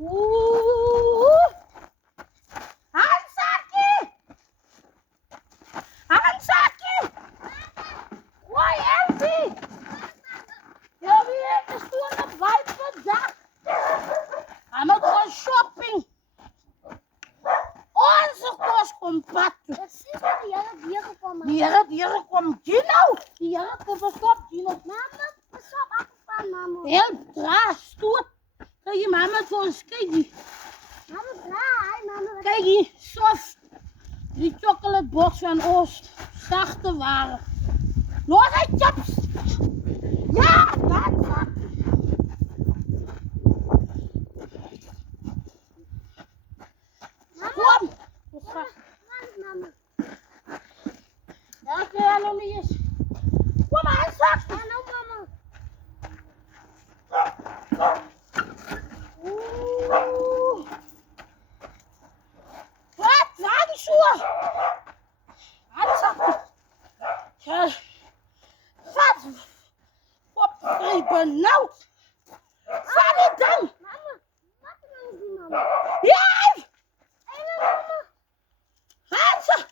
Ooh. Hansaki! Hansaki! Why, Elsie? Ja, wie bist du aan het wijpen dak? Hij moet gaan shopping. Onze kos komt pakken. Precies waar die hele dieren komen. Die here komt Gino. Die here komt op Gino. Mama, pas op, afgevallen, mama. Heel traag, stoot. Kijk je mama voor ons, kijk die. Mama, draai, mama. Kijk die, soft. Die chocoladebox van Oost. Zachte waren. Los uit chips. Ja, dat zat. Kom. Mama. Dank je, Annelies. Kom aan, zak. Ja, nou, mama. Oeh. Wat? Waar die zo? Handzak. Ja. Wat? Wat ben je benauwd? Waar die dan? Mama, wat nou doen, mama? Ja! Hé, mama. Handzak.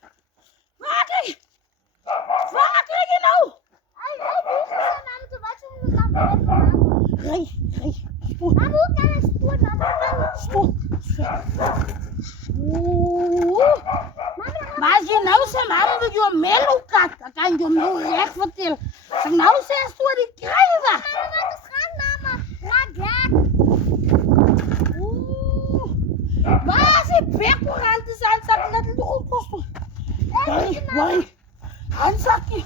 Waar krijg je? Waar krijg je nou? Hé, die zijn mama, toen was je me mama even, mama. Rij. Spoed. Mama, hoe kan ik spoed, mama? Spoed. Oeh. Maar als je nou zegt, mama wil je een melokat, dan kan je hem nou recht vertellen. Als ik nou zeg, door die krijgen. Mama, wat is gaan, mama? Raak gek. Oeh. Waar is die bekkoerant te zijn? Zak net in de grond kosten. Worry. Handzakje.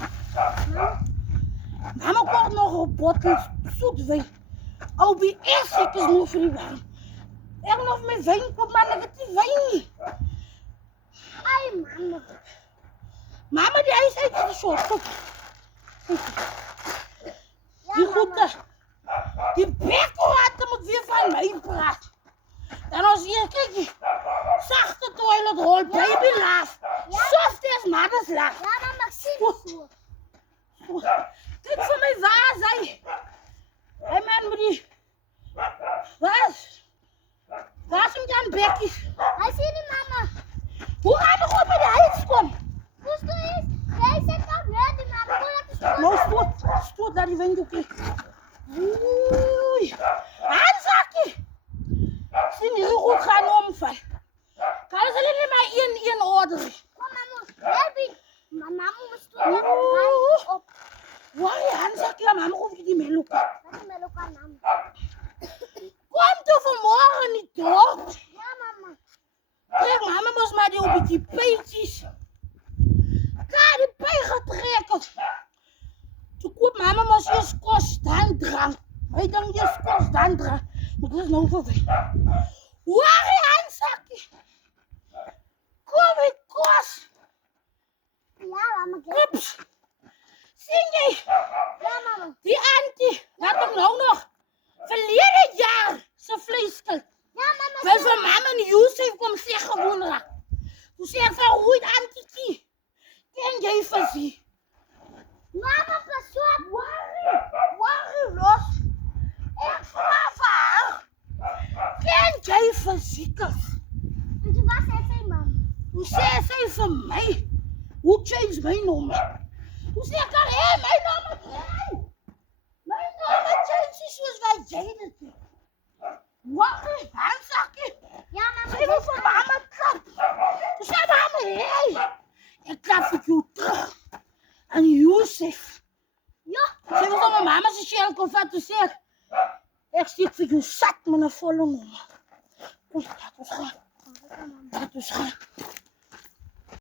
Mama koopt nog een bottel zoetwijn. OBS, ik is nu voor die wijn. Er nog meer wijn komt, maar ik heb die wijn niet. Hé, mama. Mama, die is uit de soort. Kijk. Ja, Die mama. goede. Die bekkoerant moet weer van mij praten. En als je kijk, die zachte toiletrol, baby laugh. Soft as mother's laugh. Ja, mama, ik zie het zo. Kijk voor mij waar zij. Hé man, met die. Waar is hem dan, Becky? Hij ziet die mama. Hoe gaan we goed bij de huis komen? Hoe doe je? Jij zegt ook net die mama. Hoe laat is het? Nou, stoot naar die winddoekje. Oei. Handzakje. Zie je hoe goed gaan omvallen. Kan ze alleen maar één orderen. Kom, mama. Baby. Mama moest doen. Draai op. Waar je handzakje, mama, hoef je die meloka. Wat is met elkaar, mama? Komt er vanmorgen niet door? Ja, mama. Kijk, mama moest maar die op die peetjes. Ga die pijn getrekken. Toen koop mama moest je constant drank. Hij dan je constant drank. Maar dat is nou voorbij. Waar je handzakje? Kom ik kost. Ja, mama. Ups. Zie je? Ja, mama. Die auntie, dat hem nou nog verleden jaar zijn vleeskel. Ja, mama. Wel van mama en Jozef kwam zeggen woensdag. Toen zei hij van hoe het auntie. Ken jij van zie? Mama, pas op. Waar je los? Ik vraag van haar. Ken jij van ziekers? En toen was hij zijn mama. Toen zei zij van mij. Hoe change mijn nummer? Toen zei ik aan hem, mijn nummer jij. Mijn nummer change is zoals wij jij het doen. Wat is handzakje? Ja, mama. Zij wil van mama klap. Toen zei mama, hé. Ik klap voor jou terug. En Jozef. Ja. Zij wil van mijn mama zijn schelk of wat te zeggen. Ik zit voor jou zat met een volle nummer. Kom, laat ons gaan. Laat ons gaan.